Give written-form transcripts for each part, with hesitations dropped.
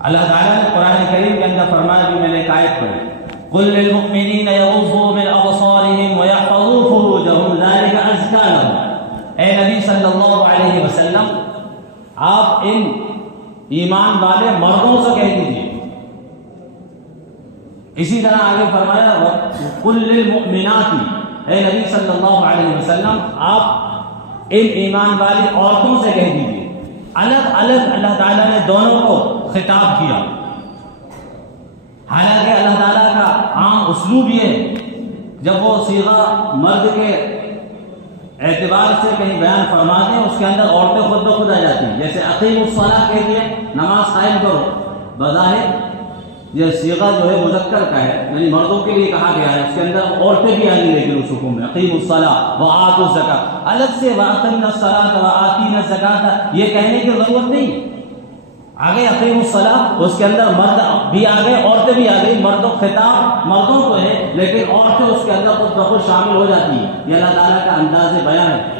اللہ تعالیٰ نے قرآن کریم کے اندر فرمایا بھی، میں نے ایک آیت پڑھی، قل للمؤمنین یغضوا من ابصارهم ویحفظوا فروجهم ذلک ازکی لهم۔ اے نبی صلی اللہ علیہ وسلم، آپ ان ایمان والے مردوں سے کہہ دیجیے۔ اسی طرح آگے فرمایا قل للمؤمنات، اے نبی صلی اللہ علیہ وسلم آپ ان ایمان والی عورتوں سے کہہ دیجیے۔ الگ الگ اللہ تعالیٰ نے دونوں کو خطاب کیا، حالانکہ اللہ تعالیٰ کا عام اسلوب یہ ہے جب وہ صیغہ مرد کے اعتبار سے کہیں بیان فرماتے ہیں، اس کے اندر عورتیں خود بخود آ جاتی ہیں۔ جیسے اقیم الصلاۃ کہتی ہے، نماز قائم کرو، بظاہر یہ صیغہ جو ہے مذکر کا ہے، یعنی مردوں کے لیے کہا گیا ہے، اس کے اندر عورتیں بھی آ گئی، لیکن اس حکم میں اقیم الصلاۃ وآتوا الزکاۃ الگ سے وأقمنا الصلاۃ وآتینا الزکاۃ یہ کہنے کی ضرورت نہیں۔ آگے اقیم الصلاۃ، اس کے اندر مرد بھی آ گئے، عورتیں بھی آ گئی، مردوں خطاب مردوں کو ہے، لیکن عورتیں اس کے اندر خود بخود شامل ہو جاتی ہیں۔ یہ اللہ تعالیٰ کا انداز بیان ہے۔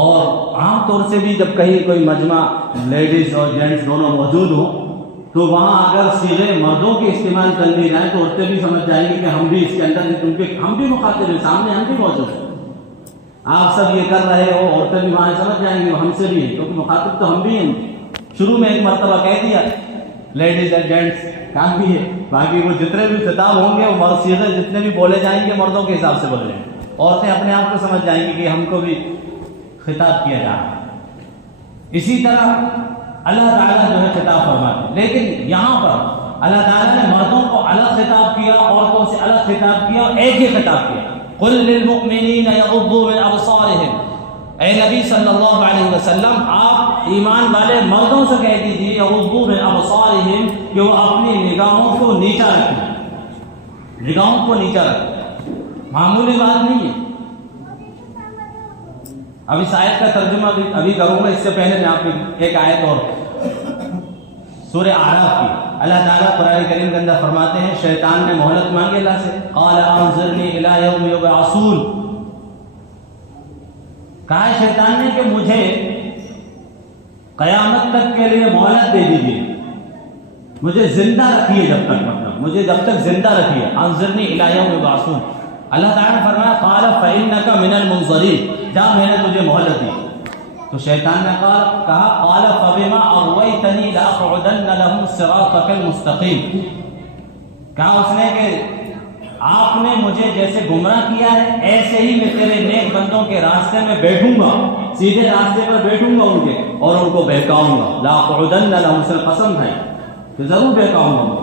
اور عام طور سے بھی جب کہیں کوئی مجمع لیڈیز اور جینٹس دونوں موجود ہوں تو وہاں اگر صیغے مردوں کی استعمال کر لی جائے تو عورتیں بھی سمجھ جائیں گی کہ ہم بھی اس کے اندر ہیں، کیونکہ ہم بھی مخاطب ہیں، سامنے ہم بھی موجود ہیں۔ آپ سب یہ کر رہے ہو، عورتیں بھی وہاں سمجھ جائیں گی وہ ہم سے بھی ہیں، کیونکہ مخاطب تو ہم بھی ہیں۔ شروع میں ایک مرتبہ کہہ دیا لیڈیز اینڈ جینٹس کام بھی ہے، باقی وہ جتنے بھی خطاب ہوں گے وہ صیغے جتنے بھی بولے جائیں گے مردوں کے حساب سے بولے جائیں گے۔ عورتیں اپنے آپ کو سمجھ جائیں گی کہ ہم کو بھی خطاب کیا جا رہا ہے۔ اسی طرح اللہ تعالیٰ جو ہے خطاب فرماتے ہیں، لیکن یہاں پر اللہ تعالیٰ نے مردوں کو الگ خطاب کیا، عورتوں سے الگ خطاب کیا، اور ایک ہی خطاب کیا، قل للمؤمنین یغضوا من ابصارهم۔ اے نبی صلی اللہ علیہ وسلم آپ ایمان والے مردوں سے کہہ دیجیے یغضوا من ابصارهم کہ وہ اپنی نگاہوں کو نیچا رکھیں، نگاہوں کو نیچا رکھیں۔ معمولی بات نہیں ہے۔ اب اس آیت کا ترجمہ ابھی کروں گا، اس سے پہلے میں آپ کو ایک آیت اور سورہ اعراف کی اللہ تعالیٰ قرآن کریم کے اندر فرماتے ہیں، شیطان نے مہلت مانگی اللہ سے، قال انظرنی الی یوم یبعثون، کہا شیطان نے کہ مجھے قیامت تک کے لیے مہلت دے دیجیے، مجھے زندہ رکھیے جب تک، مطلب مجھے جب تک زندہ رکھیے، انظرنی الی یوم یبعثون۔ اللہ تعالیٰ نے فرمایا قال فإنک من المنظرین، جا میں نے تجھے مہلت دی۔ تو شیطان نے کہا قال فبما اغویتنی لاقعدن لهم صراطک المستقیم، کہا اس نے کہ آپ نے مجھے جیسے گمراہ کیا ہے ایسے ہی میں تیرے نیک بندوں کے راستے میں بیٹھوں گا، سیدھے راستے پر بیٹھوں گا ان کے، اور ان کو بہکاؤں گا۔ لاقعدن لهم سے قسم ہے کہ ضرور بہکاؤں گا۔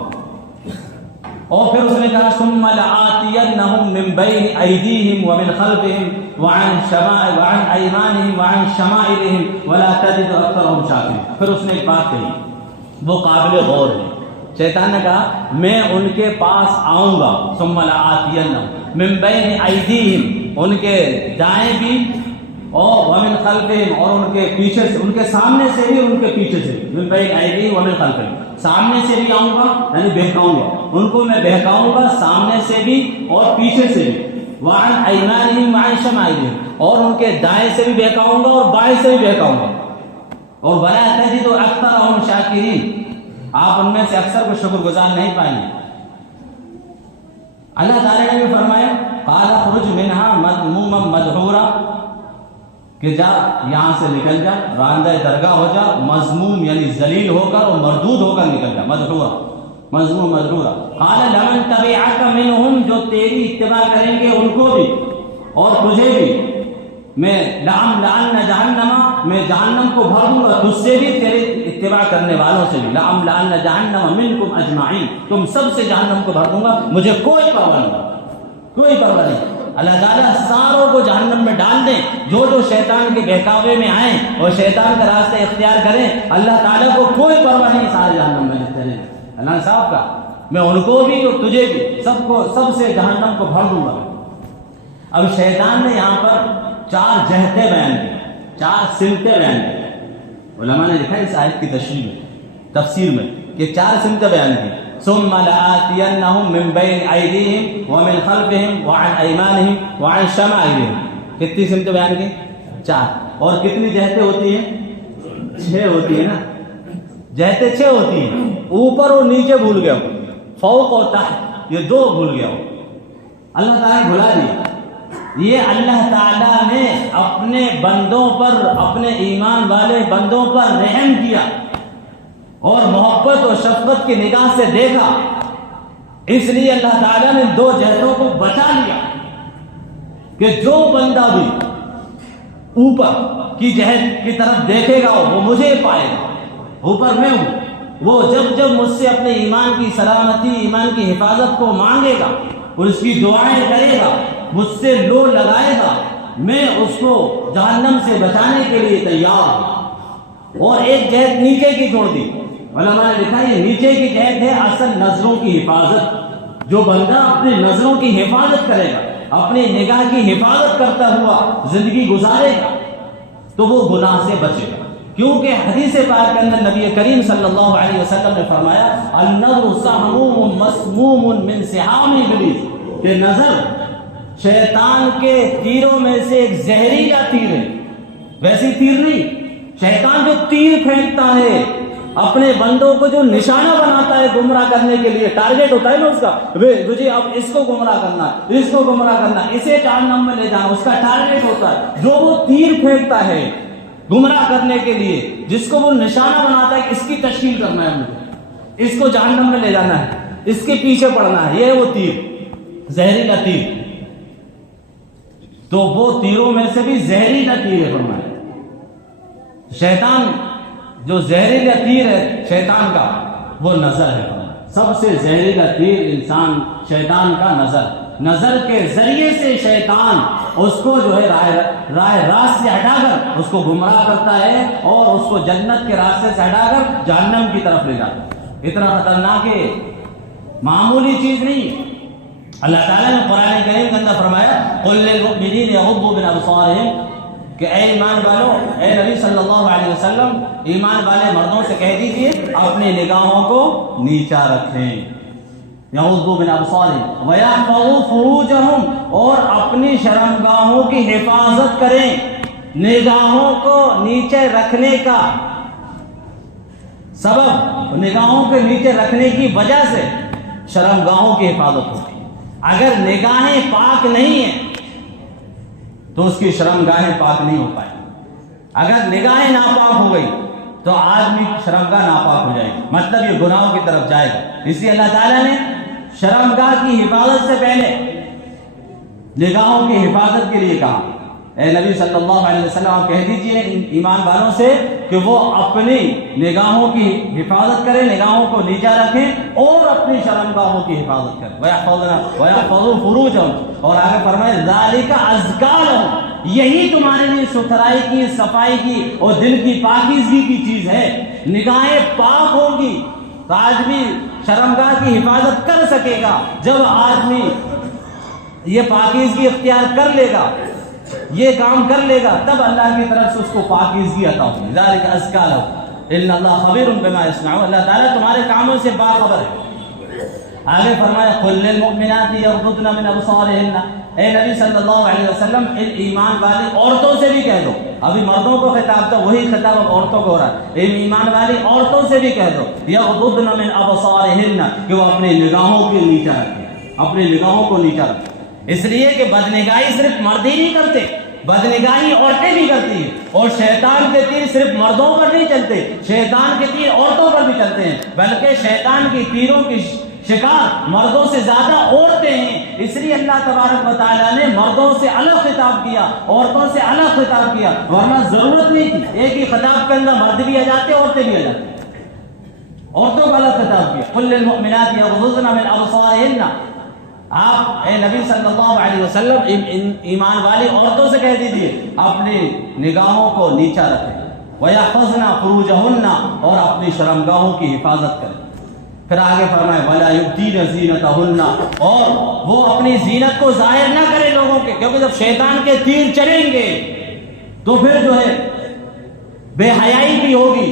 اور پھر اس نے کہا ثم لآتینہم من بین ایدیہم ومن خلفہم وعن ایمانہم وعن شمائلہم ولا تجد اکثرہم شاکرین۔ پھر اس نے ایک بات کہی، وہ قابل غور ہے۔ شیطان نے کہا میں ان کے پاس آؤں گا، ثم لآتینہم من بین ایدیہم، ان کے دائیں بھی، اور ومن خلفہم، اور ان کے پیچھے سے، ان کے سامنے سے بھی ان کے پیچھے سے، من بین ایدیہم ومن خلفہم، سامنے سے بھی آؤں گا یعنی بہکاؤں گا ان کو، میں بہکاؤں گا سامنے سے بھی اور پیچھے سے بھی، وعن ایمانہم وعن شمائلہم، اور ان کے دائیں سے بھی بہکاؤں گا اور بائیں سے بھی بہکاؤں گا، اور ولا تجد اکثرہم شاکرین، آپ ان میں سے اکثر کو شکر گزار نہیں پائیں گے۔ اللہ تعالیٰ نے بھی فرمایا قال اخرج منها مذموما مدحورا، کہ جا یہاں سے نکل جا، راندہ درگاہ ہو جا، مذموم یعنی ذلیل ہو کر اور مردود ہو کر نکل جا، مدحورا مذموم مدحورا۔ قال لمن تبعک منہم، جو تیری اتباع کریں گے ان کو بھی اور تجھے بھی، میں لأملأن جہنم، میں جہنم کو بھر دوں گا تجھ سے بھی، تیرے اتباع کرنے والوں سے بھی، لأملأن جہنم منکم اجمعین، تم سب سے جہنم کو بھر دوں گا، مجھے کوئی پرواہ نہیں، کوئی پرواہ نہیں۔ اللہ تعالیٰ ساروں کو جہنم میں ڈال دیں، جو شیطان کے بہکاوے میں آئیں اور شیطان کا راستہ اختیار کریں، اللہ تعالیٰ کو کوئی پرواہ نہیں، سارے جہنم میں جتنے ہیں۔ اللہ صاحب کا میں ان کو بھی اور تجھے بھی، سب سے جہنم کو بھر دوں گا۔ اب شیطان نے یہاں پر 4 جہتیں بیان کی، 4 سمتیں بیان کی۔ علماء نے لکھا اس آیت کی تشریح میں، تفسیر میں، کہ 4 سمتیں بیان کی، ثم لآتینہم من بین ایدیہم ومن خلفہم وعن ایمانہم وعن شمائلہم۔ کتنی سمتیں بیان کی؟ 4۔ اور کتنی جہتیں ہوتی ہیں؟ چھ ہوتی ہے نا، جہتیں چھ ہوتی ہیں، اوپر اور نیچے بھول گیا ہو، فوق اور تحت، یہ دو بھول گیا ہو، اللہ تعالیٰ بھلا دیا۔ یہ اللہ تعالیٰ نے اپنے بندوں پر، اپنے ایمان والے بندوں پر رحم کیا اور محبت اور شفقت کی نگاہ سے دیکھا، اس لیے اللہ تعالیٰ نے دو جہتوں کو بچا لیا کہ جو بندہ بھی اوپر کی جہت کی طرف دیکھے گا وہ مجھے پائے گا، اوپر میں ہوں۔ وہ جب جب مجھ سے اپنے ایمان کی سلامتی، ایمان کی حفاظت کو مانگے گا اور اس کی دعائیں کرے گا، مجھ سے لو لگائے گا، میں اس کو جہنم سے بچانے کے لیے تیار ہوں۔ اور ایک جہت نیچے کی چھوڑ دی، علماء نے لکھا یہ نیچے کی جہت ہے اصل نظروں کی حفاظت۔ جو بندہ اپنے نظروں کی حفاظت کرے گا، اپنی نگاہ کی حفاظت کرتا ہوا زندگی گزارے گا تو وہ گناہ سے بچے گا، کیونکہ حدیث پاک کے اندر نبی کریم صلی اللہ علیہ وسلم نے فرمایا النظر سہموم مسموم من سہام ابلیس، کہ نظر شیطان کے تیروں میں سے ایک زہریلا تیر ہے، ویسی تیر نہیں۔ شیطان جو تیر پھینکتا ہے اپنے بندوں کو، جو نشانہ بناتا ہے گمراہ کرنے کے لیے، ٹارگیٹ ہوتا ہے نا اس کا، تجھے اب اس کو گمراہ کرنا، اس کو گمراہ کرنا، اسے جہنم میں لے جانا، اس کا ٹارگیٹ ہوتا ہے۔ جو وہ تیر پھینکتا ہے گمراہ کرنے کے لیے، جس کو وہ نشانہ بناتا ہے، اس کی تشکیل کرنا ہے مجھے، اس کو جہنم میں لے جانا ہے، اس کے پیچھے پڑنا ہے، یہ ہے وہ تیر، زہریلا تیر۔ تو وہ تیروں میں سے بھی زہریلا تیر ہے فرمایا۔ شیطان جو زہریلا تیر ہے شیطان کا، وہ نظر ہے فرمایا۔ سب سے زہریلا تیر انسان شیطان کا نظر کے ذریعے سے شیطان اس کو جو ہے راہ راست سے ہٹا کر اس کو گمراہ کرتا ہے اور اس کو جنت کے راستے سے ہٹا کر جہنم کی طرف لے جاتا ہے۔ اتنا خطرناک ہے، معمولی چیز نہیں۔ اللہ تعالیٰ نے قرآن کریم کے اندر فرمایا قل للمؤمنین یغضوا من ابصارہم، کہ اے ایمان والو، اے نبی صلی اللہ علیہ وسلم ایمان والے مردوں سے کہہ دیجئے اپنی نگاہوں کو نیچا رکھیں، یغضوا من ابصارہم ویحفظوا فروجہم، اور اپنی شرمگاہوں کی حفاظت کریں۔ نگاہوں کو نیچے رکھنے کا سبب، نگاہوں کے نیچے رکھنے کی وجہ سے شرمگاہوں کی حفاظت ہوتی ہے۔ اگر نگاہیں پاک نہیں ہیں تو اس کی شرمگاہیں پاک نہیں ہو پائیں۔ اگر نگاہیں ناپاک ہو گئی تو آدمی شرمگاہ ناپاک ہو جائے گی، مطلب یہ گناہوں کی طرف جائے گا۔ اس لیے اللہ تعالیٰ نے شرمگاہ کی حفاظت سے پہلے نگاہوں کی حفاظت کے لیے کہا۔ اے نبی صلی اللہ علیہ وسلم آپ کہہ دیجئے ایمان والوں سے کہ وہ اپنی نگاہوں کی حفاظت کریں، نگاہوں کو نیچا رکھیں اور اپنی شرمگاہوں کی حفاظت کریں۔ وَيَحْفَظُوا فُرُوجَهُمْ، اور آگے فرمائے ذَلِكَ أَزْكَىٰ لَهُمْ، یہی تمہارے لیے ستھرائی کی، صفائی کی اور دل کی پاکیزگی کی چیز ہے۔ نگاہیں پاک ہوگی تو آدمی شرمگاہ کی حفاظت کر سکے گا۔ جب آدمی یہ پاکیزگی اختیار کر لے گا، یہ کام کر لے گا، تب اللہ کی طرف سے اس کو پاکیزگی عطا ہوگی۔ ذالک ازکیٰ لہم ان اللہ خبیر بما یصنعون، اللہ تعالیٰ تمہارے کاموں سے باخبر ہے۔ آگے فرمایا قل للمؤمنات یغضضن من ابصارہن، اے نبی صلی اللہ علیہ وسلم ان ایمان والی عورتوں سے بھی کہہ دو، ابھی مردوں کو خطاب تھا، وہی خطاب اب عورتوں کو ہو رہا ہے، ان ایمان والی عورتوں سے بھی کہہ دو یغضضن من ابصارہن، کہ وہ اپنی نگاہوں کو نیچا رکھیں، اپنی نگاہوں کو نیچا رکھیں۔ اس لیے کہ بدنگاہی صرف مرد ہی نہیں کرتے، بدنگاہی عورتیں بھی کرتی ہیں، اور شیطان کے تیر صرف مردوں پر نہیں چلتے، شیطان کے تیر عورتوں پر بھی چلتے ہیں، بلکہ شیطان کی تیروں کی شکار مردوں سے زیادہ عورتیں ہیں۔ اس لیے اللہ تبارک و تعالیٰ نے مردوں سے الگ خطاب کیا، عورتوں سے الگ خطاب کیا، ورنہ ضرورت نہیں تھی، ایک ہی خطاب کے اندر مرد بھی آ جاتے، عورتیں بھی آ جاتی، عورتوں کا الگ خطاب کیا۔ قل للمؤمنات یغضضن من ابصارہن، آپ اے نبی صلی اللہ علیہ وسلم ایمان والی عورتوں سے کہہ دیجئے اپنی نگاہوں کو نیچا رکھیں، وَيَحْفَظْنَ فُرُوجَهُنَّ، اور اپنی شرمگاہوں کی حفاظت کریں۔ پھر آگے فرمائے وَلَا يُبْدِينَ زِينَتَهُنَّ، اور وہ اپنی زینت کو ظاہر نہ کرے لوگوں کے، کیونکہ جب شیطان کے تیر چلیں گے تو پھر جو ہے بے حیائی بھی ہوگی،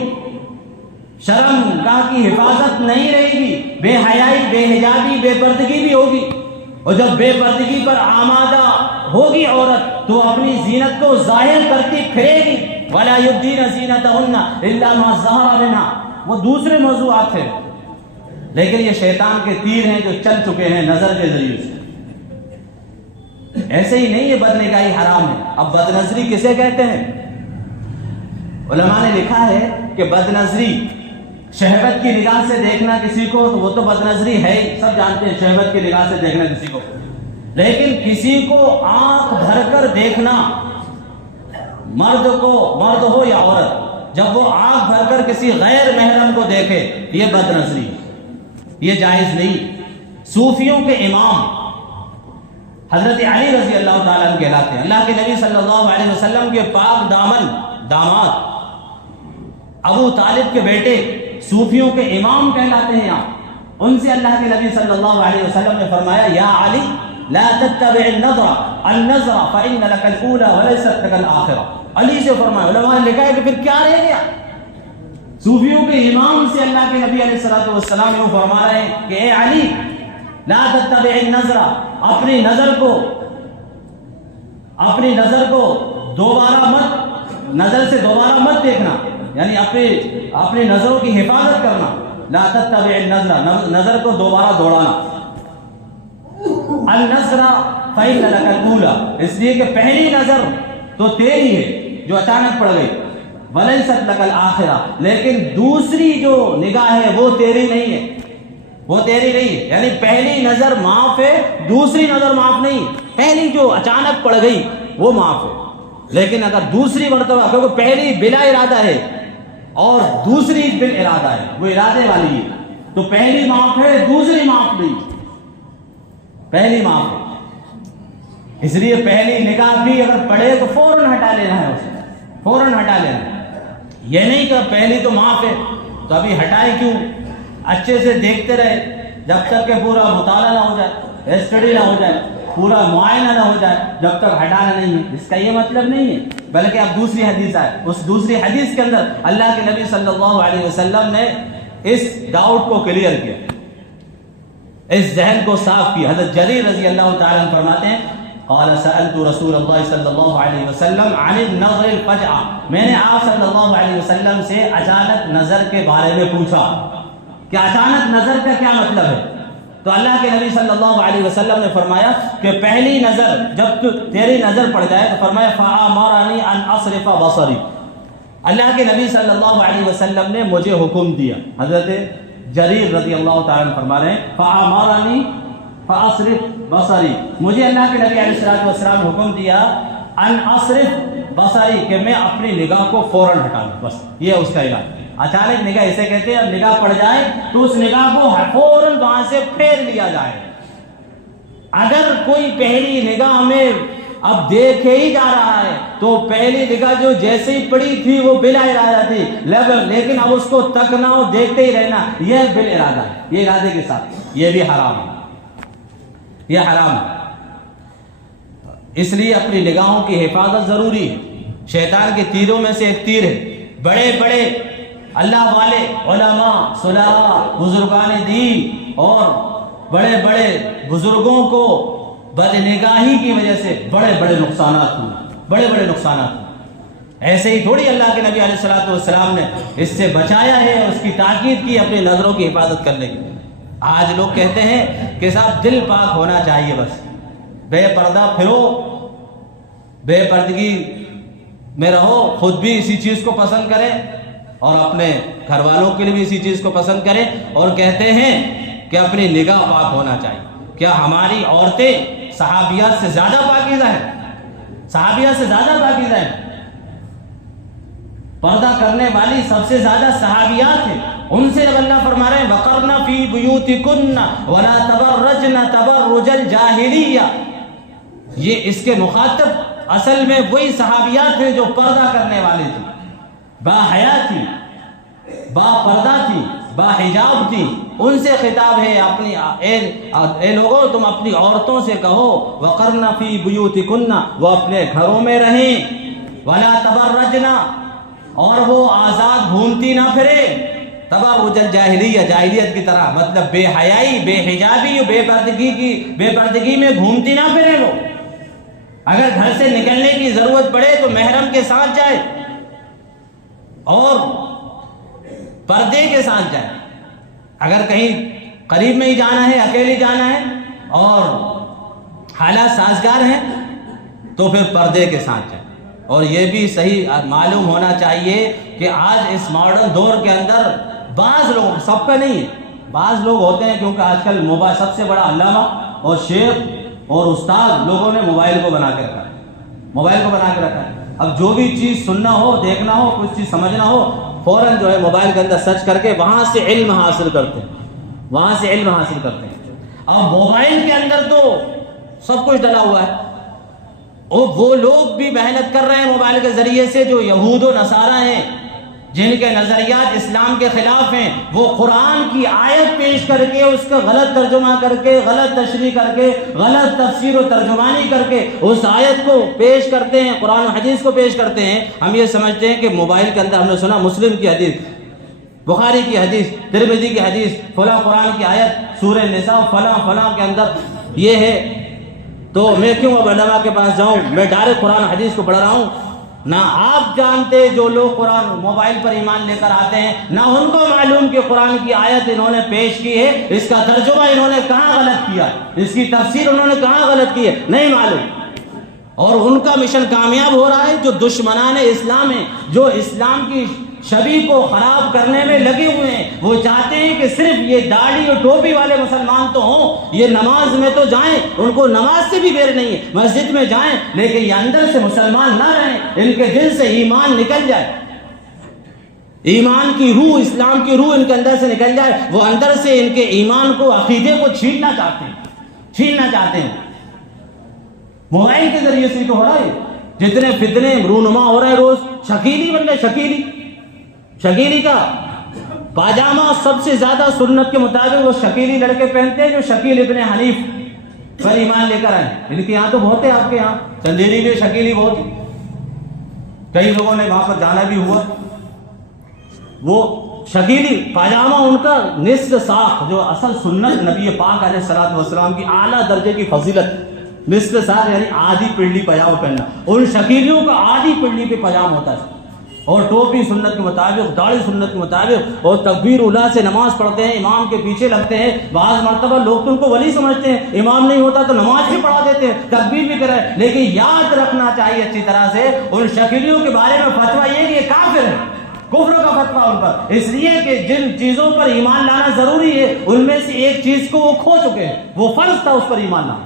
شرمگاہ کی حفاظت نہیں رہے گی، بے حیائی، بے حجابی، بے پردگی بھی ہوگی، اور جب بے پردگی پر آمادہ ہوگی عورت تو اپنی زینت کو ظاہر کرتی پھرے گی، ولا یبدین زینتہن الا ما ظہر منها، وہ دوسرے موضوعات ہیں، لیکن یہ شیطان کے تیر ہیں جو چل چکے ہیں نظر کے ذریعے سے۔ ایسے ہی نہیں یہ بد نگاہی حرام ہے۔ اب بد نظری کسے کہتے ہیں؟ علماء نے لکھا ہے کہ بد نظری شہوت کی نگاہ سے دیکھنا کسی کو، تو وہ تو بد نظری ہے ہی، سب جانتے ہیں شہوت کی نگاہ سے دیکھنا کسی کو، لیکن کسی کو آنکھ بھر کر دیکھنا، مرد ہو یا عورت، جب وہ آنکھ بھر کر کسی غیر محرم کو دیکھے، یہ بد نظری، یہ جائز نہیں۔ صوفیوں کے امام حضرت علی رضی اللہ تعالیٰ عنہ کہلاتے ہیں۔ اللہ کے نبی صلی اللہ علیہ وسلم کے پاک داماد ابو طالب کے بیٹے صوفیوں کے امام کہلاتے ہیں یہاں۔ ان سے اللہ کے نبی صلی اللہ علیہ وسلم نے فرمایا، یا علی لا تتبع النظر فإن لك الأولى وليست لك الآخرة۔ علی سے فرمایا، علماء نے لکھا ہے کہ پھر کیا رہ گیا؟ صوفیوں کے امام سے اللہ کے نبی علیہ الصلوۃ والسلام نے فرما رہے ہیں کہ اے علی لا تتبع النظر، اپنی نظر کو دوبارہ نظر سے دوبارہ مت دیکھنا، یعنی اپنی نظروں کی حفاظت کرنا۔ لا تتبع النظر، نظر کو دوبارہ دوڑانا۔ النظر فإن لك الأولى، اس لیے کہ پہلی نظر تو تیری ہے جو اچانک پڑ گئی، ولیست لك الآخرة، لیکن دوسری جو نگاہ ہے وہ تیری نہیں ہے، یعنی پہلی نظر معاف ہے، دوسری نظر معاف نہیں۔ پہلی جو اچانک پڑ گئی وہ معاف ہے، لیکن اگر دوسری مرتبہ، کیونکہ پہلی بلا ارادہ ہے اور دوسری بال ارادہ ہے، وہ ارادے والی ہے، تو پہلی معاف ہے، دوسری معاف نہیں، پہلی معاف ہے۔ اس لیے پہلی نگاہ بھی اگر پڑے تو فوراً ہٹا لینا ہے، اسے فوراً ہٹا لینا۔ یہ نہیں کہ پہلی تو معاف ہے تو ابھی ہٹائے کیوں، اچھے سے دیکھتے رہے جب تک کہ پورا مطالعہ نہ ہو جائے، اسٹڈی نہ ہو جائے، پورا معائنہ نہ ہو جائے، جب تک ہٹانا نہیں ہے۔ اس کا یہ مطلب نہیں ہے، بلکہ اب دوسری حدیث آئے، اس دوسری حدیث کے اندر اللہ کے نبی صلی اللہ علیہ وسلم نے اس ڈاؤٹ کو کلیئر کیا، اس ذہن کو صاف کیا۔ حضرت جریر رضی اللہ تعالیٰ عنہ فرماتے ہیں، قال سألت رسول اللہ صلی اللہ علیہ وسلم عن النظر الفجأة، میں نے آپ صلی اللہ علیہ وسلم سے اچانک نظر کے بارے میں پوچھا کہ اچانک نظر کا کیا مطلب ہے؟ تو اللہ کے نبی صلی اللہ علیہ وسلم نے فرمایا کہ پہلی نظر جب تیری نظر پڑ جائے تو فرمایا فَأَمَرَنِي أَنْ أَصْرِفَ بَصَرِي، اللہ کے نبی صلی اللہ علیہ وسلم نے مجھے حکم دیا۔ حضرت جریر رضی اللہ تعالیٰ عنہ فرما رہے ہیں فَأَمَرَنِي فَأَصْرِفْ بَصَرِي، مجھے اللہ کے نبی علیہ السلام نے حکم دیا ان اصرف بصری، کہ میں اپنی نگاہ کو فوراً ہٹا لوں، بس یہ اس کا علاج۔ اچانک نگاہ اسے کہتے ہیں، نگاہ پڑ جائے تو اس نگاہ کو فوراً وہاں سے پھیر لیا جائے۔ اگر کوئی پہلی نگاہ میں اب دیکھے ہی جا رہا ہے تو پہلی نگاہ جو جیسے ہی پڑی تھی وہ بلا ارادہ تھی، لیکن اب اس کو تکنا اور دیکھتے ہی رہنا، یہ بل ارادہ ہے، یہ ارادے کے ساتھ، یہ بھی حرام ہے، یہ حرام ہے۔ اس لیے اپنی نگاہوں کی حفاظت ضروری ہے۔ شیطان کے تیروں میں سے ایک تیر ہے۔ بڑے بڑے اللہ والے علماء، صلحاء، بزرگان دین اور بڑے بڑے بزرگوں کو بد نگاہی کی وجہ سے بڑے بڑے نقصانات ہوئے، ایسے ہی تھوڑی اللہ کے نبی علیہ الصلوۃ والسلام نے اس سے بچایا ہے اور اس کی تاکید کی اپنی نظروں کی حفاظت کرنے کی۔ آج لوگ کہتے ہیں کہ صاحب دل پاک ہونا چاہیے، بس بے پردہ پھرو، بے پردگی میں رہو، خود بھی اسی چیز کو پسند کریں اور اپنے گھر والوں کے لیے بھی اسی چیز کو پسند کریں، اور کہتے ہیں کہ اپنی نگاہ پاک ہونا چاہیے۔ کیا ہماری عورتیں صحابیات سے زیادہ پاکیزہ ہیں؟ صحابیات سے زیادہ پاکیزہ ہیں؟ پردہ کرنے والی سب سے زیادہ صحابیات ہیں۔ ان سے جب اللہ فرما رہے ہیں وَقَرْنَ فِي بُيُوتِكُنَّ وَلَا تَبَرَّجْنَ تَبَرُّجَ الْجَاهِلِيَّةِ، یہ اس کے مخاطب اصل میں وہی صحابیات ہیں جو پردہ کرنے والی تھی، با حیا تھی، با پردہ تھی، با حجاب تھی۔ ان سے خطاب ہے اپنی اے لوگوں تم اپنی عورتوں سے کہو وَقَرْنَ فِي بُيُوتِكُنَّ، وہ اپنے گھروں میں رہیں، وَلَا تَبَرَّجْنَ، اور وہ آزاد گھومتی نہ پھرے، تبرج الجاہلیہ، جاہلیت کی طرح، مطلب بے حیائی، بے حجابی، بے پردگی میں گھومتی نہ پھرے۔ لو اگر گھر سے نکلنے کی ضرورت پڑے تو محرم کے ساتھ جائے، اور پردے کے ساتھ جائیں. اگر کہیں قریب میں ہی جانا ہے، اکیلے جانا ہے اور حالات سازگار ہیں تو پھر پردے کے ساتھ جائیں. اور یہ بھی صحیح معلوم ہونا چاہیے کہ آج اس ماڈرن دور کے اندر بعض لوگ، سب کا نہیں ہے، بعض لوگ ہوتے ہیں کیونکہ آج کل موبائل سب سے بڑا علامہ اور شیخ اور استاد لوگوں نے موبائل کو بنا کے رکھا ہے، موبائل کو بنا کے رکھا ہے. اب جو بھی چیز سننا ہو، دیکھنا ہو، کچھ چیز سمجھنا ہو، فوراً جو ہے موبائل کے اندر سرچ کر کے وہاں سے علم حاصل کرتے ہیں، وہاں سے علم حاصل کرتے ہیں. اب موبائل کے اندر تو سب کچھ ڈلا ہوا ہے، اور وہ لوگ بھی محنت کر رہے ہیں موبائل کے ذریعے سے جو یہود و نصارہ ہیں، جن کے نظریات اسلام کے خلاف ہیں. وہ قرآن کی آیت پیش کر کے اس کا غلط ترجمہ کر کے، غلط تشریح کر کے، غلط تفسیر و ترجمانی کر کے اس آیت کو پیش کرتے ہیں، قرآن و حدیث کو پیش کرتے ہیں. ہم یہ سمجھتے ہیں کہ موبائل کے اندر ہم نے سنا مسلم کی حدیث، بخاری کی حدیث، ترمذی کی حدیث، فلاں قرآن کی آیت سورہ نساء فلاں فلاں کے اندر یہ ہے، تو میں کیوں اب علماء کے پاس جاؤں، میں ڈائریکٹ قرآن حدیث کو پڑھ رہا ہوں. نہ آپ جانتے جو لوگ قرآن موبائل پر ایمان لے کر آتے ہیں، نہ ان کو معلوم کہ قرآن کی آیت انہوں نے پیش کی ہے، اس کا ترجمہ انہوں نے کہاں غلط کیا، اس کی تفسیر انہوں نے کہاں غلط کی ہے، نہیں معلوم. اور ان کا مشن کامیاب ہو رہا ہے. جو دشمنان اسلام ہیں، جو اسلام کی شبیہ کو خراب کرنے میں لگے ہوئے ہیں، وہ چاہتے ہیں کہ صرف یہ داڑھی اور ٹوپی والے مسلمان تو ہوں، یہ نماز میں تو جائیں، ان کو نماز سے بھی بیر نہیں ہے، مسجد میں جائیں، لیکن یہ اندر سے مسلمان نہ رہیں، ان کے دل سے ایمان نکل جائے، ایمان کی روح، اسلام کی روح ان کے اندر سے نکل جائے. وہ اندر سے ان کے ایمان کو، عقیدے کو چھیننا چاہتے ہیں، چھیننا چاہتے ہیں. موبائل کے ذریعے سے تو ہو رہا ہے. جتنے فتنے رونما ہو رہے ہیں روز، شکیلی بن گئے، شکیلی کا پاجامہ سب سے زیادہ سنت کے مطابق وہ شکیلی لڑکے پہنتے ہیں جو شکیل ابن حنیف پر ایمان لے کر آئے. ان کے یہاں تو بہت ہے، آپ کے یہاں چندیری میں شکیلی بہت ہے، کئی لوگوں نے وہاں پر جانا بھی ہوا. وہ شکیلی پاجامہ ان کا نصف ساق، جو اصل سنت نبی پاک علیہ الصلوۃ والسلام کی اعلیٰ درجے کی فضیلت، نصف ساق یعنی آدھی پنڈلی پاجامہ پہننا. ان شکیلیوں کا آدھی پنڈلی پہ پاجامہ ہوتا ہے، اور ٹوپی سنت کے مطابق، داڑھی سنت کے مطابق، اور تکبیر اولیٰ سے نماز پڑھتے ہیں، امام کے پیچھے لگتے ہیں. بعض مرتبہ لوگ تو ان کو ولی سمجھتے ہیں، امام نہیں ہوتا تو نماز بھی پڑھا دیتے ہیں، تکبیر بھی کرے. لیکن یاد رکھنا چاہیے اچھی طرح سے ان شکیلیوں کے بارے میں فتویٰ یہ کہ یہ کافر ہے، کفر کا فتویٰ ان پر، اس لیے کہ جن چیزوں پر ایمان لانا ضروری ہے ان میں سے ایک چیز کو وہ کھو چکے ہیں، وہ فرض تھا اس پر ایمان لانا.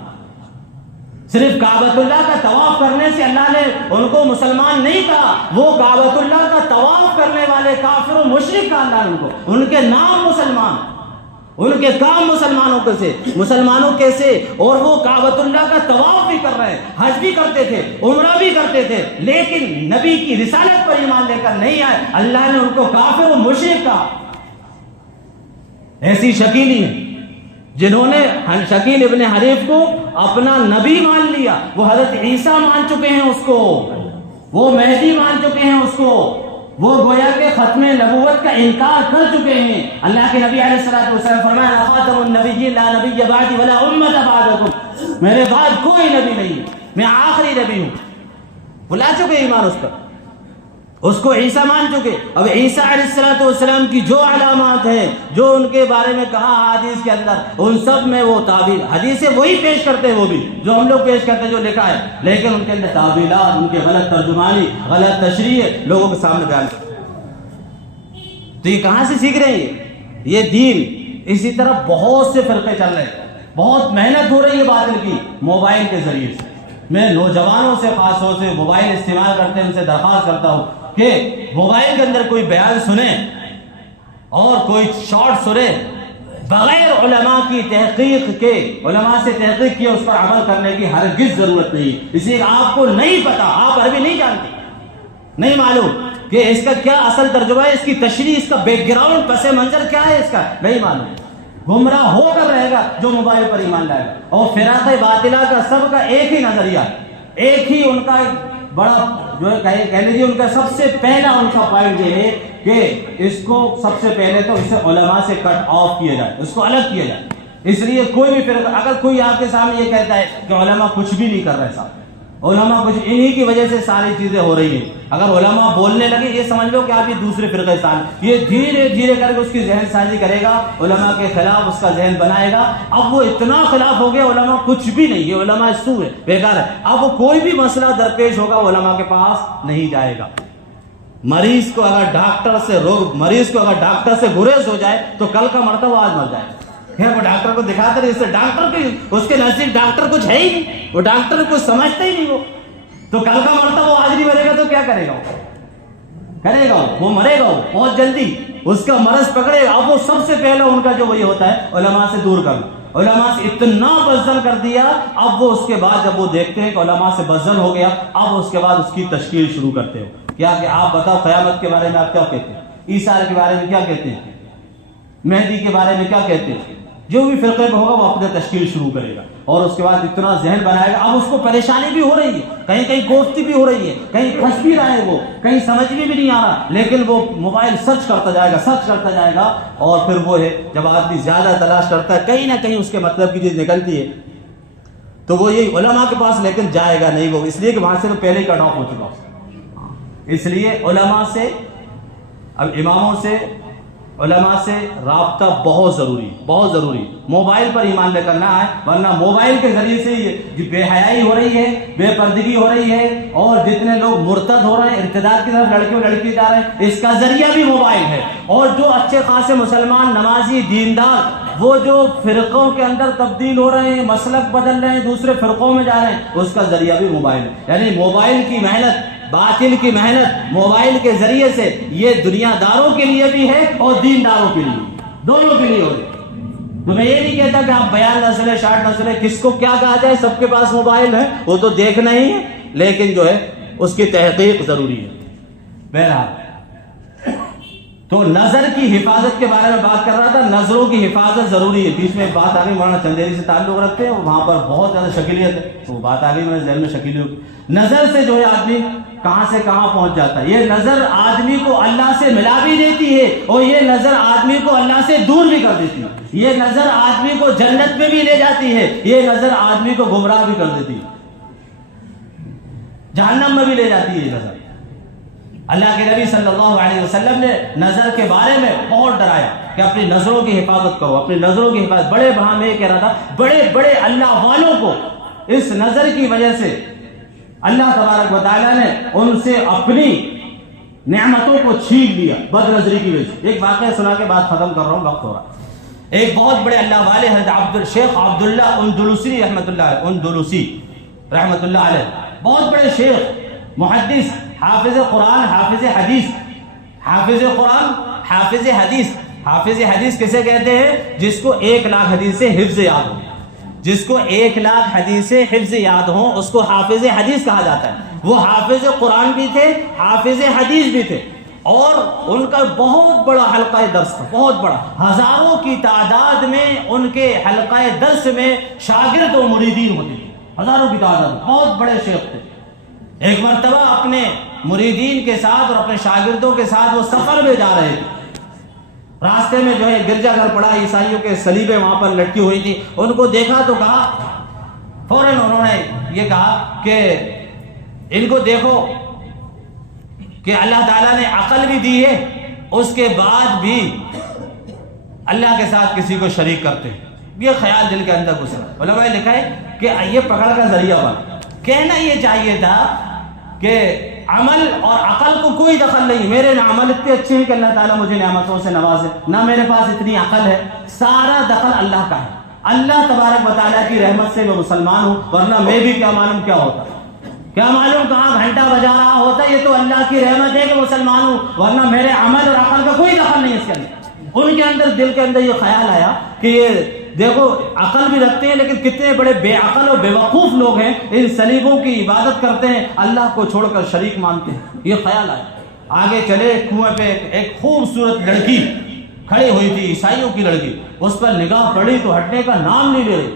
صرف کعبۃ اللہ کا طواف کرنے سے اللہ نے ان کو مسلمان نہیں کہا، وہ کعبۃ اللہ کا طواف کرنے والے کافر و مشرک کہا اللہ نے ان کو. ان کے نام مسلمان، ان کے کام مسلمانوں کیسے، اور وہ کعبۃ اللہ کا طواف بھی کر رہے ہیں، حج بھی کرتے تھے، عمرہ بھی کرتے تھے، لیکن نبی کی رسالت پر ایمان لے کر نہیں آئے. اللہ نے ان کو کافر و مشرک کہا. ایسی شکیلی ہیں جنہوں نے شکیل ابن حنیف کو اپنا نبی مان لیا. وہ حضرت عیسیٰ مان چکے ہیں اس کو، وہ مہدی مان چکے ہیں اس کو، وہ گویا کہ ختم نبوت کا انکار کر چکے ہیں. اللہ کے نبی علیہ الصلوۃ والسلام فرمایا خاتم النبیین لا نبی بعدی ولا امۃ بعدکم، میرے بعد کوئی نبی نہیں، میں آخری نبی ہوں. بلا چکے ایمان اس پر، اس کو عیسیٰ مان چکے. اب عیسیٰ علیہ الصلوۃ والسلام کی جو علامات ہیں، جو ان کے بارے میں کہا حدیث کے اندر، ان سب میں وہ تعبیر، حدیثیں وہی پیش کرتے ہیں، وہ بھی جو ہم لوگ پیش کرتے ہیں، جو لکھا ہے، لیکن ان کے اندر تعبیرات، ان کے غلط ترجمانی، غلط تشریح لوگوں کے سامنے بیان کرتے ہیں. تو یہ کہاں سے سیکھ رہے ہیں یہ دین؟ اسی طرح بہت سے فرقے چل رہے ہیں، بہت محنت ہو رہی ہے باطل کی موبائل کے ذریعے سے. میں نوجوانوں سے، خاص طور سے موبائل استعمال کرتے ہیں، ان سے درخواست کرتا ہوں کہ موبائل کے اندر کوئی بیان سنیں اور کوئی شارٹ سنیں بغیر علماء کی تحقیق کے، علماء سے تحقیق کیے اس پر عمل کرنے کی ہرگز ضرورت نہیں. اس لیے آپ کو نہیں پتا، آپ عربی نہیں جانتے، نہیں معلوم کہ اس کا کیا اصل ترجمہ ہے، اس کی تشریح، اس کا بیک گراؤنڈ، پس منظر کیا ہے، اس کا نہیں معلوم. گمراہ ہو کر رہے گا جو موبائل پر ایمان لائے گا. اور فرقہ باطلہ کا سب کا ایک ہی نظریہ، ایک ہی ان کا بڑا جو ہے کہہ لیجیے، ان کا سب سے پہلا ان کا پوائنٹ یہ ہے کہ اس کو سب سے پہلے تو اسے علماء سے کٹ آف کیا جائے، اس کو الگ کیا جائے. اس لیے کوئی بھی فرقہ، اگر کوئی آپ کے سامنے یہ کہتا ہے کہ علماء کچھ بھی نہیں کر رہے صاحب، علماء کچھ انہی کی وجہ سے ساری چیزیں ہو رہی ہیں. اگر علماء بولنے لگے یہ سمجھ لو کہ آپ یہ دوسرے فرقے سال یہ دھیرے دھیرے کر کے اس کی ذہن سازی کرے گا, علماء کے خلاف اس کا ذہن بنائے گا. اب وہ اتنا خلاف ہو گیا, علماء کچھ بھی نہیں, یہ علماء سو ہے, بیکار ہے. اب وہ کوئی بھی مسئلہ درپیش ہوگا علماء کے پاس نہیں جائے گا. مریض کو اگر ڈاکٹر سے گریز ہو جائے تو کل کا مرتا وہ آج مر جائے. وہ ڈاکٹر کو دکھاتے رہے, اس سے ڈاکٹر کی اس کے نزدیک ڈاکٹر کچھ ہے ہی نہیں, وہ ڈاکٹر کچھ سمجھتا ہی نہیں. وہ تو کل کا مرتا وہ آج نہیں مرے گا تو کیا کرے گا, وہ مرے گا, وہ بہت جلدی اس کا مرض پکڑے. اب وہ سب سے پہلے ان کا جو وہی ہوتا ہے علماء سے دور کرنا. علماء سے اتنا بزدل کر دیا, اب وہ اس کے بعد جب وہ دیکھتے ہیں کہ علماء سے بزدل ہو گیا, اب اس کے بعد اس کی تشکیل شروع کرتے ہو. کیا کہ آپ بتاؤ قیامت کے بارے میں آپ کیا کہتے ہیں, عیسیٰ کے بارے میں کیا کہتے ہیں, مہدی کے بارے میں کیا کہتے ہیں. جو بھی فرقے میں ہوگا وہ اپنے تشکیل شروع کرے گا اور اس کے بعد اتنا ذہن بنائے گا. اب اس کو پریشانی بھی ہو رہی ہے, کہیں گوفتی بھی ہو رہی ہے, کہیں پھنس بھی رہا ہے, وہ کہیں سمجھ میں بھی نہیں آ رہا, لیکن وہ موبائل سرچ کرتا جائے گا اور پھر وہ ہے جب آدمی زیادہ تلاش کرتا ہے کہیں نہ کہیں اس کے مطلب کی چیز نکلتی ہے تو وہ یہی علماء کے پاس لیکن جائے گا نہیں. وہ اس لیے کہ وہاں سے پہلے ہی کٹ آف ہو چکا. اس لیے علماء سے, اب اماموں سے, علماء سے رابطہ بہت ضروری. موبائل پر ایمان لے کر نہ آئے, ورنہ موبائل کے ذریعے سے یہ بے حیائی ہو رہی ہے, بے پردگی ہو رہی ہے, اور جتنے لوگ مرتد ہو رہے ہیں, ارتداد کی طرف لڑکے اور لڑکی جا رہے ہیں, اس کا ذریعہ بھی موبائل ہے. اور جو اچھے خاصے مسلمان نمازی دیندار وہ جو فرقوں کے اندر تبدیل ہو رہے ہیں, مسلک بدل رہے ہیں, دوسرے فرقوں میں جا رہے ہیں, اس کا ذریعہ بھی موبائل ہے. یعنی موبائل کی محنت, باطل کی محنت موبائل کے ذریعے سے یہ دنیا داروں کے لیے بھی ہے اور دینداروں کے لیے, دونوں کے لیے ہو رہی. تو میں یہ نہیں کہتا کہ آپ بیان نہ سنیں, شارٹ نہ سنیں, کس کو کیا کہا جائے, سب کے پاس موبائل ہے, وہ تو دیکھنا ہی ہے, لیکن جو ہے اس کی تحقیق ضروری ہے. بہرحال تو نظر کی حفاظت کے بارے میں بات کر رہا تھا. نظروں کی حفاظت ضروری ہے. بیچ میں بات آ گئی, مولانا چندیری سے تعلق رکھتے ہیں, وہاں پر بہت زیادہ شکیلیت ہے, تو وہ بات آ گئی میرے ذہن میں شکیلی ہوگی. نظر سے جو ہے آدمی کہاں سے کہاں پہنچ جاتا ہے. یہ نظر آدمی کو اللہ سے ملا بھی دیتی ہے اور یہ نظر آدمی کو اللہ سے دور بھی کر دیتی ہے. یہ نظر آدمی کو جنت میں بھی لے جاتی ہے, یہ نظر آدمی کو گمراہ بھی کر دیتی ہے, جہنم میں بھی لے جاتی ہے. یہ نظر, اللہ کے نبی صلی اللہ علیہ وسلم نے نظر کے بارے میں بہت ڈرایا کہ اپنی نظروں کی حفاظت کرو, اپنی نظروں کی حفاظت. بڑے بہا میں کہہ رہا تھا, بڑے بڑے اللہ والوں کو اس نظر کی وجہ سے اللہ تبارک و تعالیٰ نے ان سے اپنی نعمتوں کو چھین لیا بد نظری کی وجہ سے. ایک واقعہ سنا کے بعد ختم کر رہا ہوں, وقت ہو رہا. ایک بہت بڑے اللہ والے حضرت شیخ عبداللہ اندلسی رحمۃ اللہ علیہ, بہت بڑے شیخ, محدث, حافظ قرآن, حافظ حدیث کسے کہتے ہیں؟ جس کو 1,00,000 حدیث سے حفظ یاد ہو, جس کو 1,00,000 حدیث سے حفظ یاد ہو اس کو حافظ حدیث کہا جاتا ہے. وہ حافظ قرآن بھی تھے, حافظ حدیث بھی تھے, اور ان کا بہت بڑا حلقہ درس تھا, بہت بڑا, ہزاروں کی تعداد میں ان کے حلقہ درس میں شاگرد و مریدین ہوتے تھے, ہزاروں کی تعداد میں, بہت بڑے شیخ تھے. ایک مرتبہ اپنے مریدین کے ساتھ اور اپنے شاگردوں کے ساتھ وہ سفر میں جا رہے تھے. راستے میں جو ہے گرجا گھر پڑا, عیسائیوں کے صلیبیں وہاں پر لٹکی ہوئی تھی. ان کو دیکھا تو کہا, فوراً انہوں نے یہ کہا کہ ان کو دیکھو کہ اللہ تعالیٰ نے عقل بھی دی ہے, اس کے بعد بھی اللہ کے ساتھ کسی کو شریک کرتے ہیں. یہ خیال دل کے اندر گزرا. علماء نے لکھا ہے کہ یہ پکڑ کا ذریعہ بنا. کہنا یہ چاہیے تھا کہ عمل اور عقل کو کوئی دخل نہیں. میرے عمل اتنے اچھے ہیں کہ اللہ تعالیٰ مجھے نعمتوں سے نوازے, نہ میرے پاس اتنی عقل ہے. سارا دخل اللہ کا ہے. اللہ تبارک و تعالیٰ کی رحمت سے میں مسلمان ہوں, ورنہ میں بھی کیا معلوم کیا ہوتا, کیا معلوم کہاں گھنٹہ بجا رہا ہوتا. یہ تو اللہ کی رحمت ہے کہ مسلمان ہوں, ورنہ میرے عمل اور عقل کا کوئی دخل نہیں اس کے اندر. ان کے اندر, دل کے اندر یہ خیال آیا کہ یہ دیکھو عقل بھی رکھتے ہیں لیکن کتنے بڑے بے عقل اور بے وقوف لوگ ہیں, ان صلیبوں کی عبادت کرتے ہیں, اللہ کو چھوڑ کر شریک مانتے ہیں. یہ خیال آیا. آگے چلے, کنویں پہ ایک خوبصورت لڑکی کھڑی ہوئی تھی, عیسائیوں کی لڑکی. اس پر نگاہ پڑی تو ہٹنے کا نام نہیں لے رہی.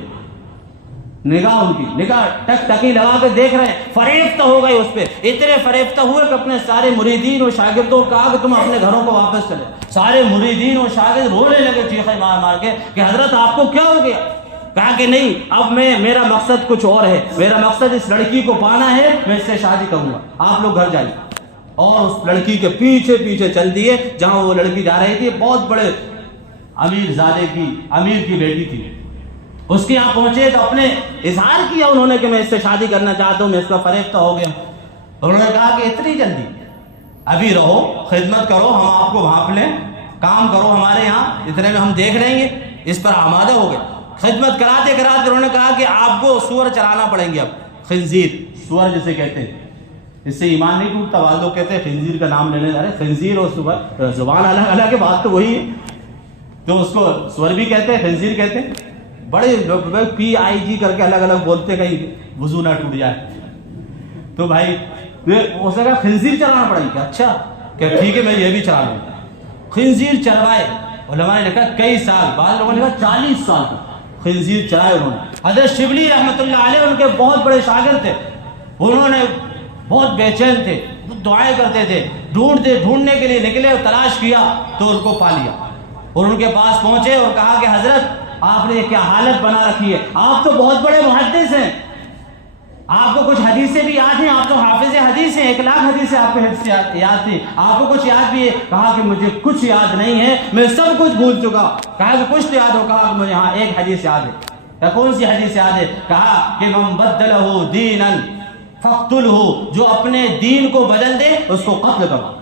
نگاہ ان کی نگاہ ٹک ٹکی لگا کے دیکھ رہے ہیں, فریفتہ ہو گئے اس پہ. اتنے فریفتہ ہوئے کہ اپنے سارے مریدین اور شاگردوں کو کہا کہ تم اپنے گھروں کو واپس چلے. سارے مریدین اور شاگرد رونے لگے چیخیں مار مار کے کہ حضرت آپ کو کیا ہو گیا, کہا کہ نہیں، اب میرا مقصد کچھ اور ہے، میرا مقصد اس لڑکی کو پانا ہے، میں اس سے شادی کروں گا، آپ لوگ گھر جائیے۔ اور اس لڑکی کے پیچھے پیچھے چل دیے جہاں وہ لڑکی جا رہی تھی، بہت بڑے امیر کی بیٹی تھی، اس کے یہاں پہنچے تو اپنے اظہار کیا انہوں نے کہ میں اس سے شادی کرنا چاہتا ہوں، میں اس کا فریفتہ ہو گیا۔ انہوں نے کہا کہ اتنی جلدی؟ ابھی رہو، خدمت کرو، ہم آپ کو بھانپ لیں، کام کرو ہمارے یہاں، اتنے میں ہم دیکھ لیں گے۔ اس پر آمادہ ہو گئے۔ خدمت کراتے کراتے انہوں نے کہا کہ آپ کو سور چرانا پڑیں گے، اب خنزیر، سور جسے کہتے ہیں، اس سے ایمان نہیں ٹوٹتا، بعض لوگ کہتے ہیں خنزیر کا نام لینے جا رہے، خنزیر اور سور زبان الگ الگ ہے، بات تو وہی ہے، تو اس کو سور بھی کہتے ہیں، خنزیر کہتے ہیں۔ بڑے لوگ PIG کر کے الگ الگ بولتے، کہیں وضو نہ ٹوٹ جائے، تو بھائی اس نے کہا خنزیر چرانا پڑے گا، اچھا کہ ٹھیک ہے میں یہ بھی چرا لوں۔ خنزیر چروائے، علماء نے لکھا کئی سال، بعض لوگوں نے کہا 40 سال خنزیر چرائے انہوں نے۔ حضرت شبلی رحمۃ اللہ علیہ ان کے بہت بڑے شاگرد تھے، انہوں نے بہت بے چین تھے، دعائیں کرتے تھے، ڈھونڈنے کے لیے نکلے اور تلاش کیا تو ان کو پا لیا، اور ان کے پاس پہنچے اور کہا کہ حضرت آپ نے کیا حالت بنا رکھی ہے، آپ تو بہت بڑے محدث ہیں، آپ کو کچھ حدیثیں بھی یاد ہیں، آپ تو حافظ حدیث ہیں، 1 لاکھ حدیثیں آپ کو یاد تھی، آپ کو کچھ یاد بھی ہے؟ کہا کہ مجھے کچھ یاد نہیں ہے، میں سب کچھ بھول چکا۔ کہا کہ کچھ تو یاد ہو؟ کہا کہ مجھے ہاں ایک حدیث یاد ہے۔ کہا کون سی حدیث یاد ہے؟ کہا کہ من بدلہ دینا فاقتلہ، جو اپنے دین کو بدل دے اس کو قتل کرو،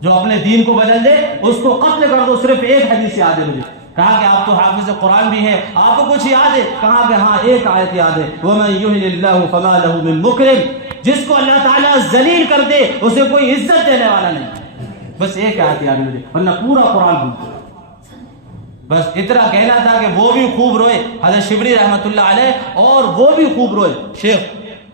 جو اپنے دین کو بدل دے اس کو قتل کر دو۔ صرف ایک حدیث یاد ہے مجھے۔ کہا کہ آپ تو حافظ قرآن بھی ہیں، آپ کو کچھ یاد ہے؟ کہا کہ ہاں ایک آیت یاد ہے، وَمَن يُهِنِ اللَّهُ فَمَا لَهُ مِن مُكْرِمٍ، جس کو اللہ تعالیٰ ذلیل کر دے اسے کوئی عزت دینے والا نہیں۔ بس ایک آیت یاد ہے مجھے، ورنہ پورا قرآن بھولتے۔ بس اتنا کہنا تھا کہ وہ بھی خوب روئے حضرت شبلی رحمۃ اللہ علیہ، اور وہ بھی خوب روئے شیخ،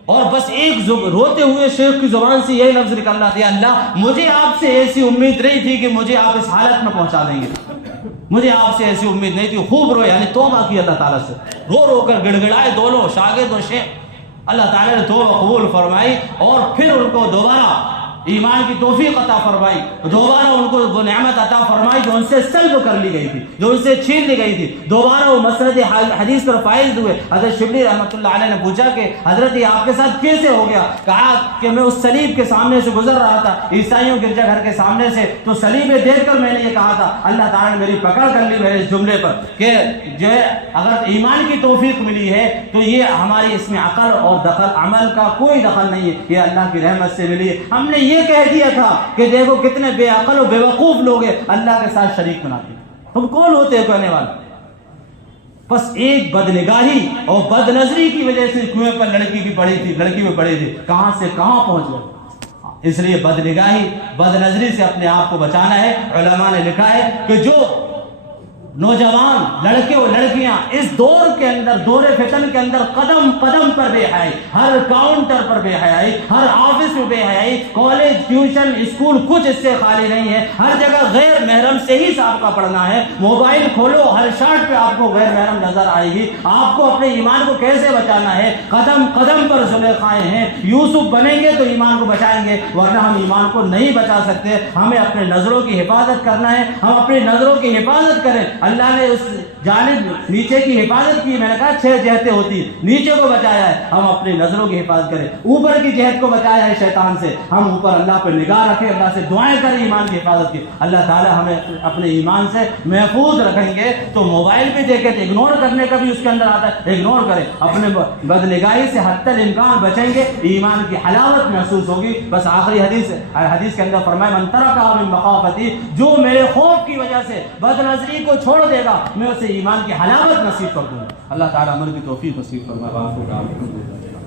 اور بس ایک روتے ہوئے شیخ کی زبان سے یہی لفظ نکلنا تھا، اللہ مجھے آپ سے ایسی امید نہیں تھی کہ مجھے آپ اس حالت میں پہنچا دیں گے، مجھے آپ سے ایسی امید نہیں تھی۔ خوب روئے، یعنی توبہ کی اللہ تعالیٰ سے، رو رو کر گڑ گڑائے دونوں شاگرد اور شیخ۔ اللہ تعالیٰ نے توبہ قبول فرمائی، اور پھر ان کو دوبارہ ایمان کی توفیق عطا فرمائی، دوبارہ ان کو وہ نعمت عطا فرمائی جو ان سے سلب کر لی گئی تھی، جو ان سے چھین لی گئی تھی، دوبارہ وہ مسند حدیث پر فائز ہوئے۔ حضرت شبلی رحمۃ اللہ علیہ نے پوچھا کہ حضرت یہ آپ کے ساتھ کیسے ہو گیا؟ کہا کہ میں اس صلیب کے سامنے سے گزر رہا تھا، عیسائیوں گرجا گھر کے سامنے سے، تو صلیب دیکھ کر میں نے یہ کہا تھا، اللہ تعالیٰ نے میری پکڑ کر لی میرے اس جملے پر کہ جو ہے اگر ایمان کی توفیق ملی ہے تو یہ ہماری اس میں عقل اور دخل عمل کا کوئی دخل نہیں ہے، یہ اللہ کی رحمت سے ملی ہے۔ ہم نے یہ کہہ دیا تھا کہ دیکھو کتنے بے عقل و بے وقوف لوگ ہیں، اللہ کے ساتھ شریک بناتے ہیں، تم کون ہوتے ہیں کہنے والے؟ بس ایک بدنگاہی اور بد نظری کی وجہ سے کنویں پر لڑکی بھی پڑی تھی، لڑکی بھی پڑی تھی، کہاں سے کہاں پہنچ گئے۔ اس لیے بدنگاہی بد نظری سے اپنے آپ کو بچانا ہے۔ علماء نے لکھا ہے کہ جو نوجوان لڑکے اور لڑکیاں اس دور کے اندر، دور فتن کے اندر قدم قدم پر بے حیائی، ہر کاؤنٹر پر بے حیائی، ہر آفس میں بے حیائی، کالج ٹیوشن اسکول کچھ اس سے خالی نہیں ہے، ہر جگہ غیر محرم سے ہی صاحب کا پڑھنا ہے، موبائل کھولو ہر شارٹ پہ آپ کو غیر محرم نظر آئے گی۔ آپ کو اپنے ایمان کو کیسے بچانا ہے؟ قدم قدم پر زلیخائیں ہیں، یوسف بنیں گے تو ایمان کو بچائیں گے، ورنہ ہم ایمان کو نہیں بچا سکتے۔ ہمیں اپنے نظروں کی حفاظت کرنا ہے، ہم اپنی نظروں کی حفاظت کریں۔ اللہ نے اس جانب نیچے کی حفاظت کی، میں نے کہا 6 جہتیں ہوتی ہیں، نیچے کو بچایا ہے، ہم اپنی نظروں کی حفاظت کریں۔ اوپر کی جہت کو بچایا ہے شیطان سے، ہم اوپر اللہ پر نگاہ رکھیں، اللہ سے دعائیں کریں ایمان کی حفاظت کی۔ اللہ تعالی ہمیں اپنے ایمان سے محفوظ رکھیں گے۔ تو موبائل بھی دیکھیں تو اگنور کرنے کا بھی اس کے اندر آتا ہے، اگنور کریں، اپنے بدنگاہی سے حتی الامکان بچیں گے، ایمان کی حلاوت محسوس ہوگی۔ بس آخری حدیث کے اندر فرمایا من ترکہ من مخافتی، جو میرے خوف کی وجہ سے بد نظری کو چھوڑ دے گا میں اسے ایمان کی حلاوت نصیب کر دوں گا۔ اللہ تعالیٰ عمل کی توفیق نصیب فرمائے۔